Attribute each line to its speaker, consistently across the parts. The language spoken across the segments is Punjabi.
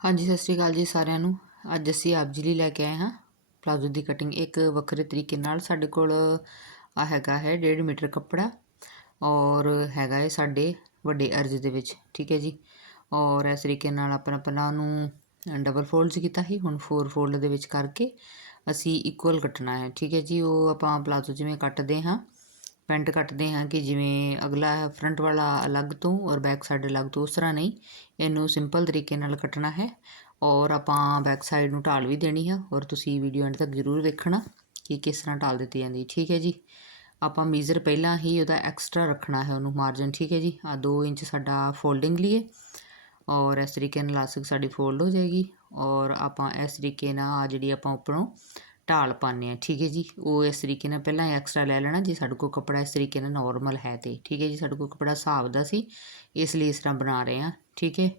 Speaker 1: ਹਾਂਜੀ, ਸਤਿ ਸ਼੍ਰੀ ਅਕਾਲ ਜੀ ਸਾਰਿਆਂ ਨੂੰ। ਅੱਜ ਅਸੀਂ ਆਪ ਜੀ ਲਈ ਲੈ ਕੇ ਆਏ ਹਾਂ ਪਲਾਜ਼ੋ ਦੀ ਕਟਿੰਗ ਇੱਕ ਵੱਖਰੇ ਤਰੀਕੇ ਨਾਲ ਸਾਡੇ ਕੋਲ ਆ ਹੈਗਾ ਹੈ 1.5 ਮੀਟਰ ਕੱਪੜਾ ਔਰ ਹੈਗਾ ਹੈ ਸਾਡੇ ਵੱਡੇ ਅਰਜ ਦੇ ਵਿੱਚ, ਠੀਕ ਹੈ ਜੀ। ਔਰ ਇਸ ਤਰੀਕੇ ਨਾਲ ਆਪਣਾ ਪਹਿਲਾਂ ਉਹਨੂੰ ਡਬਲ ਫੋਲਡਸ ਕੀਤਾ ਸੀ, ਹੁਣ ਫੋਰ ਫੋਲਡ ਦੇ ਵਿੱਚ ਕਰਕੇ ਅਸੀਂ ਇਕੁਅਲ ਕੱਟਣਾ ਹੈ, ਠੀਕ ਹੈ ਜੀ। ਉਹ ਆਪਾਂ ਪਲਾਜ਼ੋ ਜਿਵੇਂ ਕੱਟਦੇ ਹਾਂ ਪੈਂਟ ਕੱਟਦੇ ਹਾਂ ਕਿ ਜਿਵੇਂ ਅਗਲਾ ਫਰੰਟ ਵਾਲਾ ਅਲੱਗ ਤੋਂ ਔਰ ਬੈਕ ਸਾਈਡ ਅਲੱਗ ਤੋਂ, ਉਸ ਤਰ੍ਹਾਂ ਨਹੀਂ। ਇਹਨੂੰ ਸਿੰਪਲ ਤਰੀਕੇ ਨਾਲ ਕੱਟਣਾ ਹੈ ਔਰ ਆਪਾਂ ਬੈਕ ਸਾਈਡ ਨੂੰ ਢਾਲ ਵੀ ਦੇਣੀ ਹੈ ਔਰ ਤੁਸੀਂ ਵੀਡੀਓ ਐਂਡ ਤੱਕ ਜ਼ਰੂਰ ਵੇਖਣਾ ਕਿ ਕਿਸ ਤਰ੍ਹਾਂ ਢਾਲ ਦਿੱਤੀ ਜਾਂਦੀ। ਠੀਕ ਹੈ ਜੀ? ਆਪਾਂ ਮੀਜ਼ਰ ਪਹਿਲਾਂ ਹੀ ਉਹਦਾ ਐਕਸਟਰਾ ਰੱਖਣਾ ਹੈ ਉਹਨੂੰ ਮਾਰਜਨ ਠੀਕ ਹੈ ਜੀ? ਆ 2 ਇੰਚ ਸਾਡਾ ਫੋਲਡਿੰਗ ਲਈ ਔਰ ਇਸ ਤਰੀਕੇ ਨਾਲ ਲਾਸਟਿਕ ਸਾਡੀ ਫੋਲਡ ਹੋ ਜਾਏਗੀ ਔਰ ਆਪਾਂ ਇਸ ਤਰੀਕੇ ਨਾਲ ਆ ਜਿਹੜੀ ਆਪਾਂ ਉੱਪਰੋਂ ਢਾਲ ਪਾਉਂਦੇ ਆ ਠੀਕ ਹੈ ਜੀ। ਉਹ ਇਸ ਤਰੀਕੇ ਨਾਲ ਪਹਿਲਾਂ ਐਕਸਟਰਾ ਲੈ ਲੈਣਾ ਜੇ, ਸਾਡੇ ਕੋਲ ਕੱਪੜਾ ਇਸ ਤਰੀਕੇ ਨਾਲ ਨਾਰਮਲ ਹੈ ਤੇ, ਠੀਕ ਹੈ ਜੀ। ਸਾਡੇ ਕੋਲ ਕੱਪੜਾ ਹਿਸਾਬ ਦਾ ਸੀ, ਇਸ ਲਈ ਇਸ ਤਰ੍ਹਾਂ ਬਣਾ ਰਹੇ ਆ ਠੀਕ ਹੈ।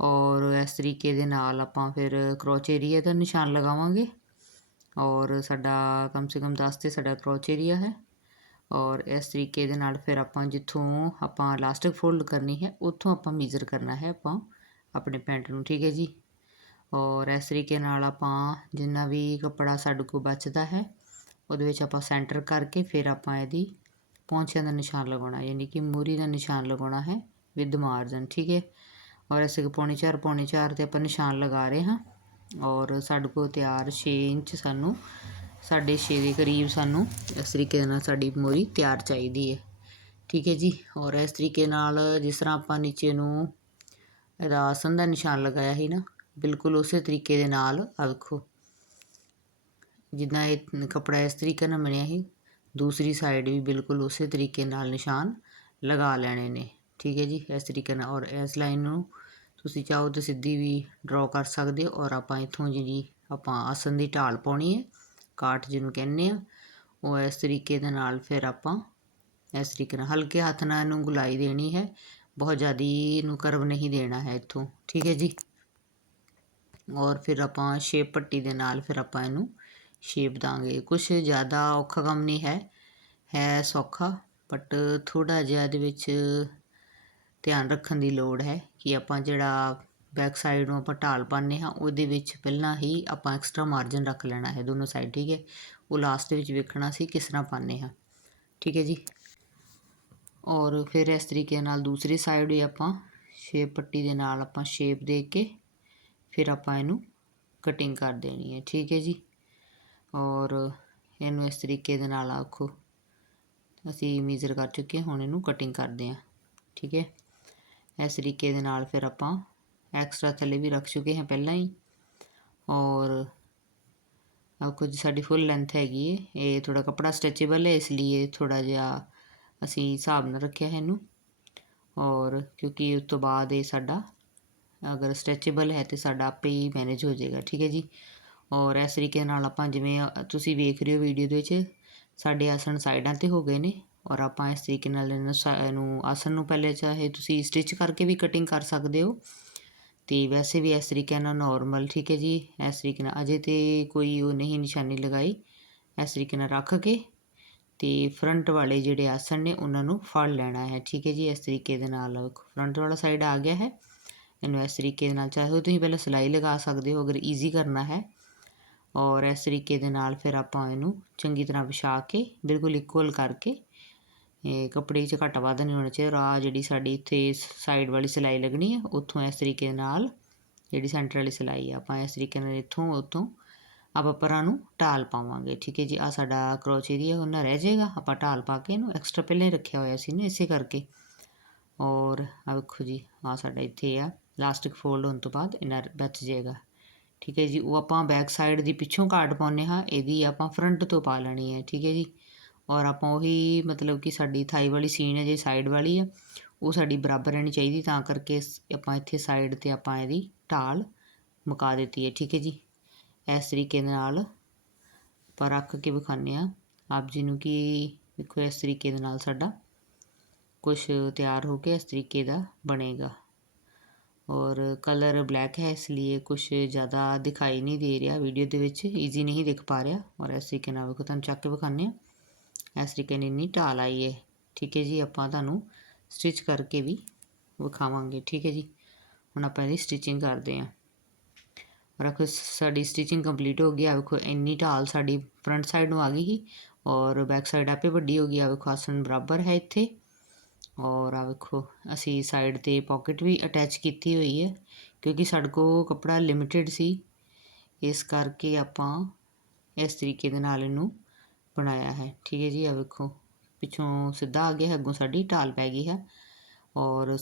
Speaker 1: ਔਰ ਇਸ ਤਰੀਕੇ ਦੇ ਨਾਲ ਆਪਾਂ ਫਿਰ ਕਰੋਚ ਏਰੀਆ ਦਾ ਨਿਸ਼ਾਨ ਲਗਾਵਾਂਗੇ। ਔਰ ਸਾਡਾ ਕਮ ਸੇ ਕਮ 10 ਤੇ ਸਾਡਾ ਕਰੋਚ ਏਰੀਆ ਹੈ। ਔਰ ਇਸ ਤਰੀਕੇ ਦੇ ਨਾਲ ਫਿਰ ਆਪਾਂ ਜਿੱਥੋਂ ਆਪਾਂ ਇਲਾਸਟਿਕ ਫੋਲਡ ਕਰਨੀ ਹੈ, ਉੱਥੋਂ ਆਪਾਂ ਮੇਜ਼ਰ ਕਰਨਾ ਹੈ ਆਪਾਂ ਆਪਣੇ ਪੈਂਟ ਨੂੰ, ਠੀਕ ਹੈ ਜੀ। ਔਰ ਇਸ ਤਰੀਕੇ ਨਾਲ ਆਪਾਂ ਜਿੰਨਾ ਵੀ ਕੱਪੜਾ ਸਾਡੇ ਕੋਲ ਬਚਦਾ ਹੈ, ਉਹਦੇ ਵਿੱਚ ਆਪਾਂ ਸੈਂਟਰ ਕਰਕੇ ਫਿਰ ਆਪਾਂ ਇਹਦੀ ਪੌਂਚਿਆਂ ਦਾ ਨਿਸ਼ਾਨ ਲਗਾਉਣਾ, ਯਾਨੀ ਕਿ ਮੂਰੀ ਦਾ ਨਿਸ਼ਾਨ ਲਗਾਉਣਾ ਹੈ ਵਿਦ ਮਾਰਜਨ ਠੀਕ ਹੈ? ਔਰ ਇਸੇ ਕੋ ਪੌਣੇ 4 ਪੌਣੇ 4 ਤੇ ਆਪਾਂ ਨਿਸ਼ਾਨ ਲਗਾ ਰਹੇ ਹਾਂ ਔਰ ਸਾਡੇ ਕੋਲ ਤਿਆਰ 6 ਇੰਚ ਸਾਨੂੰ ਸਾਡੇ 6 ਦੇ ਕਰੀਬ ਸਾਨੂੰ ਇਸ ਤਰੀਕੇ ਨਾਲ ਸਾਡੀ ਮੋਰੀ ਤਿਆਰ ਚਾਹੀਦੀ ਹੈ, ਠੀਕ ਹੈ ਜੀ? ਔਰ ਇਸ ਤਰੀਕੇ ਨਾਲ ਜਿਸ ਤਰ੍ਹਾਂ ਆਪਾਂ ਨੀਚੇ ਨੂੰ ਇਹਦਾ ਆਸਨ ਦਾ ਨਿਸ਼ਾਨ ਲਗਾਇਆ ਸੀ ਨਾ ਬਿਲਕੁਲ ਉਸੇ ਤਰੀਕੇ ਦੇ ਨਾਲ ਆ ਵੇਖੋ। ਜਿੱਦਾਂ ਇਹ ਕਪੜਾ ਇਸ ਤਰੀਕੇ ਨਾਲ ਬਣਿਆ ਸੀ, ਦੂਸਰੀ ਸਾਈਡ ਵੀ ਬਿਲਕੁਲ ਉਸੇ ਤਰੀਕੇ ਨਾਲ ਨਿਸ਼ਾਨ ਲਗਾ ਲੈਣੇ ਨੇ। ਠੀਕ ਹੈ ਜੀ, ਇਸ ਤਰੀਕੇ ਨਾਲ ਔਰ ਇਸ ਲਾਈਨ ਨੂੰ ਤੁਸੀਂ ਚਾਹੋ ਤਾਂ ਸਿੱਧੀ ਵੀ ਡਰਾ ਕਰ ਸਕਦੇ ਹੋ ਔਰ ਆਪਾਂ ਇਥੋਂ ਜਿਹੜੀ ਆਪਾਂ ਆਸਨ ਦੀ ਢਾਲ ਪਾਉਣੀ ਹੈ ਕਾਟ ਜਿਹਨੂੰ ਕਹਿੰਦੇ ਆ ਉਹ ਇਸ ਤਰੀਕੇ ਦੇ ਨਾਲ ਫਿਰ ਆਪਾਂ ਇਸ ਤਰੀਕੇ ਨਾਲ ਹਲਕੇ ਹੱਥ ਨਾਲ ਇਹਨੂੰ ਗੁਲਾਈ ਦੇਣੀ ਹੈ, ਬਹੁਤ ਜ਼ਿਆਦਾ ਇਹਨੂੰ ਕਰਵ ਨਹੀਂ ਦੇਣਾ ਹੈ ਇਥੋਂ। ਠੀਕ ਹੈ ਜੀ। ਔਰ ਫਿਰ ਆਪਾਂ ਸ਼ੇਪ ਪੱਟੀ ਦੇ ਨਾਲ ਫਿਰ ਆਪਾਂ ਇਹਨੂੰ ਸ਼ੇਪ ਦਾਂਗੇ। ਕੁਝ ਜ਼ਿਆਦਾ ਔਖਾ ਕੰਮ ਨਹੀਂ ਹੈ ਹੈ ਸੌਖਾ ਬਟ ਥੋੜਾ ਜਿਹਾ ਇਹਦੇ ਵਿੱਚ ਧਿਆਨ ਰੱਖਣ ਦੀ ਲੋੜ ਹੈ ਕਿ ਆਪਾਂ ਜਿਹੜਾ ਬੈਕ ਸਾਈਡ ਨੂੰ ਆਪਾਂ ਢਾਲ ਪਾਣੇ ਹਾਂ, ਉਹਦੇ ਵਿੱਚ ਪਹਿਲਾਂ ਹੀ ਆਪਾਂ ਐਕਸਟਰਾ ਮਾਰਜਨ ਰੱਖ ਲੈਣਾ ਹੈ ਦੋਨੋਂ ਸਾਈਡ ਠੀਕ ਹੈ? ਉਹ ਲਾਸਟ ਵਿੱਚ ਵੇਖਣਾ ਸੀ ਕਿਸ ਤਰ੍ਹਾਂ ਪਾਣੇ ਹਾਂ, ਠੀਕ ਹੈ ਜੀ? ਔਰ ਫਿਰ ਇਸ ਤਰੀਕੇ ਨਾਲ ਦੂਸਰੀ ਸਾਈਡ ਵੀ ਆਪਾਂ ਸ਼ੇਪ ਪੱਟੀ ਦੇ ਨਾਲ ਆਪਾਂ ਸ਼ੇਪ ਦੇ ਕੇ ਫਿਰ ਆਪਾਂ ਇਹਨੂੰ ਕਟਿੰਗ ਕਰ ਦੇਣੀ ਹੈ, ਠੀਕ ਹੈ ਜੀ। ਔਰ ਇਹਨੂੰ ਇਸ ਤਰੀਕੇ ਦੇ ਨਾਲ ਆਖੋ, ਅਸੀਂ ਮੇਜ਼ਰ ਕਰ ਚੁੱਕੇ ਹੁਣ ਇਹਨੂੰ ਕਟਿੰਗ ਕਰਦੇ ਹਾਂ, ਠੀਕ ਹੈ। ਇਸ ਤਰੀਕੇ ਦੇ ਨਾਲ ਫਿਰ ਆਪਾਂ ਐਕਸਟਰਾ ਥੱਲੇ ਵੀ ਰੱਖ ਚੁੱਕੇ ਹਾਂ ਪਹਿਲਾਂ ਹੀ। ਔਰ ਆ ਕੁਝ ਸਾਡੀ ਫੁੱਲ ਲੈਂਥ ਹੈਗੀ ਹੈ, ਇਹ ਥੋੜਾ ਕਪੜਾ ਸਟ੍ਰੈਚੇਬਲ ਹੈ, ਇਸ ਲਈ ਥੋੜਾ ਜਿਹਾ ਅਸੀਂ ਹਿਸਾਬ ਨਾਲ ਰੱਖਿਆ ਹੈ ਇਹਨੂੰ। ਔਰ ਕਿਉਂਕਿ ਉਸ ਤੋਂ ਬਾਅਦ ਇਹ ਸਾਡਾ ਅਗਰ ਸਟ੍ਰੈਚੇਬਲ ਹੈ ਤੇ ਸਾਡਾ ਆਪੇ ਹੀ ਮੈਨੇਜ ਹੋ ਜਾਏਗਾ, ਠੀਕ ਹੈ ਜੀ? ਔਰ ਇਸ ਤਰੀਕੇ ਨਾਲ ਆਪਾਂ ਜਿਵੇਂ ਤੁਸੀਂ ਵੇਖ ਰਹੇ ਹੋ ਵੀਡੀਓ ਦੇ ਵਿੱਚ, ਸਾਡੇ ਆਸਣ ਸਾਈਡਾਂ ਤੇ ਹੋ ਗਏ ਨੇ ਔਰ ਆਪਾਂ ਇਸ ਤਰੀਕੇ ਨਾਲ ਇਹਨੂੰ ਆਸਣ ਨੂੰ ਪਹਿਲੇ ਚਾਹੇ ਤੁਸੀਂ ਸਟਿਚ ਕਰਕੇ ਵੀ ਕਟਿੰਗ ਕਰ ਸਕਦੇ ਹੋ। ਤੇ ਵੈਸੇ ਵੀ ਇਸ ਤਰੀਕੇ ਨਾਲ ਨਾਰਮਲ ਠੀਕ ਹੈ ਜੀ? ਇਸ ਤਰੀਕੇ ਨਾਲ ਅਜੇ ਤੇ ਕੋਈ ਉਹ ਨਹੀਂ ਨਿਸ਼ਾਨੀ ਲਗਾਈ। ਇਸ ਤਰੀਕੇ ਨਾਲ ਰੱਖ ਕੇ ਤੇ ਫਰੰਟ ਵਾਲੇ ਜਿਹੜੇ ਆਸਣ ਨੇ ਉਹਨਾਂ ਨੂੰ ਫੜ ਲੈਣਾ ਹੈ, ਠੀਕ ਹੈ ਜੀ? ਇਸ ਤਰੀਕੇ ਦੇ ਨਾਲ ਫਰੰਟ ਵਾਲਾ ਸਾਈਡ ਆ ਗਿਆ ਹੈ। ਇਹਨੂੰ ਇਸ ਤਰੀਕੇ ਦੇ ਨਾਲ, ਚਾਹੇ ਉਹ ਤੁਸੀਂ ਪਹਿਲਾਂ ਸਿਲਾਈ ਲਗਾ ਸਕਦੇ ਹੋ, ਅਗਰ ਈਜ਼ੀ ਕਰਨਾ ਹੈ। ਔਰ ਇਸ ਤਰੀਕੇ ਦੇ ਨਾਲ ਫਿਰ ਆਪਾਂ ਇਹਨੂੰ ਚੰਗੀ ਤਰ੍ਹਾਂ ਵਿਛਾ ਕੇ, ਬਿਲਕੁਲ ਇਕੁਅਲ ਕਰਕੇ, ਇਹ ਕੱਪੜੇ 'ਚ ਘੱਟ ਵੱਧ ਨਹੀਂ ਹੋਣਾ ਚਾਹੀਦਾ। ਆ ਜਿਹੜੀ ਸਾਡੀ ਇੱਥੇ ਸਾਈਡ ਵਾਲੀ ਸਿਲਾਈ ਲੱਗਣੀ ਹੈ, ਉੱਥੋਂ ਇਸ ਤਰੀਕੇ ਨਾਲ ਜਿਹੜੀ ਸੈਂਟਰ ਵਾਲੀ ਸਿਲਾਈ ਆ ਆਪਾਂ ਇਸ ਤਰੀਕੇ ਨਾਲ ਇੱਥੋਂ, ਉੱਥੋਂ ਆਪਾਂ ਪਰਾਂ ਨੂੰ ਢਾਲ ਪਾਵਾਂਗੇ। ਠੀਕ ਹੈ ਜੀ ਆ ਸਾਡਾ ਕਰੋਚ ਏਰੀਆ ਉਹਨਾਂ ਰਹਿ ਜਾਏਗਾ। ਆਪਾਂ ਢਾਲ ਪਾ ਕੇ ਇਹਨੂੰ ਐਕਸਟਰਾ ਪਹਿਲਾਂ ਹੀ ਰੱਖਿਆ ਹੋਇਆ ਸੀ ਨਾ, ਇਸੇ ਕਰਕੇ। ਔਰ ਆ ਵੇਖੋ ਜੀ ਆ ਸਾਡਾ ਇੱਥੇ ਆ। ਲਾਸਟਿਕ ਫੋਲਡ ਹੋਣ ਤੋਂ ਬਾਅਦ ਇਹਨਾਂ ਬਚ ਜਾਏਗਾ। ਠੀਕ ਹੈ ਜੀ, ਉਹ ਆਪਾਂ ਬੈਕ ਸਾਈਡ ਦੀ ਪਿੱਛੋਂ ਕਾਟ ਪਾਉਨੇ ਹਾਂ, ਇਹਦੀ ਆਪਾਂ ਫਰੰਟ ਤੋਂ ਪਾ ਲੈਣੀ ਹੈ, ਠੀਕ ਹੈ ਜੀ। ਔਰ ਆਪਾਂ ਉਹੀ ਮਤਲਬ ਕਿ ਸਾਡੀ ਥਾਈ ਵਾਲੀ ਸੀਨ ਹੈ ਜੇ ਸਾਈਡ ਵਾਲੀ ਆ, ਉਹ ਸਾਡੀ ਬਰਾਬਰ ਰਹਿਣੀ ਚਾਹੀਦੀ, ਤਾਂ ਕਰਕੇ ਆਪਾਂ ਇੱਥੇ ਸਾਈਡ ਤੇ ਆਪਾਂ ਇਹਦੀ ਢਾਲ ਮੁਕਾ ਦਿੱਤੀ ਹੈ, ਠੀਕ ਹੈ ਜੀ। ਇਸ ਤਰੀਕੇ ਦੇ ਨਾਲ ਪਰ ਰੱਖ ਕੇ ਵਿਖਾਣੇ ਆ ਆਪ ਜੀ ਨੂੰ ਕਿ ਦੇਖੋ, ਇਸ ਤਰੀਕੇ ਦੇ ਨਾਲ ਸਾਡਾ ਕੁਝ ਤਿਆਰ ਹੋ ਕੇ ਇਸ ਤਰੀਕੇ ਦਾ ਬਣੇਗਾ। ਔਰ ਕਲਰ ਬਲੈਕ ਹੈ, ਇਸ ਲਈ ਕੁਝ ਜ਼ਿਆਦਾ ਦਿਖਾਈ ਨਹੀਂ ਦੇ ਰਿਹਾ ਵੀਡੀਓ ਦੇ ਵਿੱਚ ਈਜ਼ੀ ਨਹੀਂ ਦਿਖ ਪਾ ਰਿਹਾ। ਔਰ ਇਸ ਤਰੀਕੇ ਨਾਲ ਵੇਖੋ, ਤੁਹਾਨੂੰ ਚੱਕ ਕੇ ਵਿਖਾਉਂਦੇ ਹਾਂ। ਇਸ ਤਰੀਕੇ ਨਾਲ ਇੰਨੀ ਢਾਲ ਆਈ ਹੈ। ਠੀਕ ਹੈ ਜੀ, ਆਪਾਂ ਤੁਹਾਨੂੰ ਸਟਿਚ ਕਰਕੇ ਵੀ ਵਿਖਾਵਾਂਗੇ। ਠੀਕ ਹੈ ਜੀ, ਹੁਣ ਆਪਾਂ ਇਹਦੀ ਸਟਿਚਿੰਗ ਕਰਦੇ ਹਾਂ। ਔਰ ਰੱਖੋ ਸਾਡੀ ਸਟਿਚਿੰਗ ਕੰਪਲੀਟ ਹੋ ਗਈ ਆ। ਵੇਖੋ, ਇੰਨੀ ਢਾਲ ਸਾਡੀ ਫਰੰਟ ਸਾਈਡ ਨੂੰ ਆ ਗਈ ਸੀ। ਔਰ ਬੈਕ ਸਾਈਡ ਆਪੇ ਵੱਡੀ ਹੋ ਗਈ ਆ। ਵੇਖੋ, ਆਸਣ ਬਰਾਬਰ ਹੈ ਇੱਥੇ। ਔਰ ਆਹ ਵੇਖੋ, ਅਸੀਂ ਸਾਈਡ ਤੇ ਪਾਕਟ ਵੀ ਅਟੈਚ ਕੀਤੀ ਹੋਈ ਹੈ, ਕਿਉਂਕਿ ਸਾਡੇ ਕੋਲ ਕੱਪੜਾ ਲਿਮਿਟਿਡ ਸੀ। ਇਸ ਕਰਕੇ ਆਪਾਂ ਇਸ ਤਰੀਕੇ ਦੇ ਨਾਲ ਇਹਨੂੰ ਬਣਾਇਆ ਹੈ। ਠੀਕ ਹੈ ਜੀ ਆ ਵੇਖੋ, ਪਿੱਛੋਂ ਸਿੱਧਾ ਆ ਗਿਆ ਹੈ ਅੱਗੋਂ ਸਾਡੀ ਢਾਲ ਪੈ ਗਈ ਹੈ। ਔਰ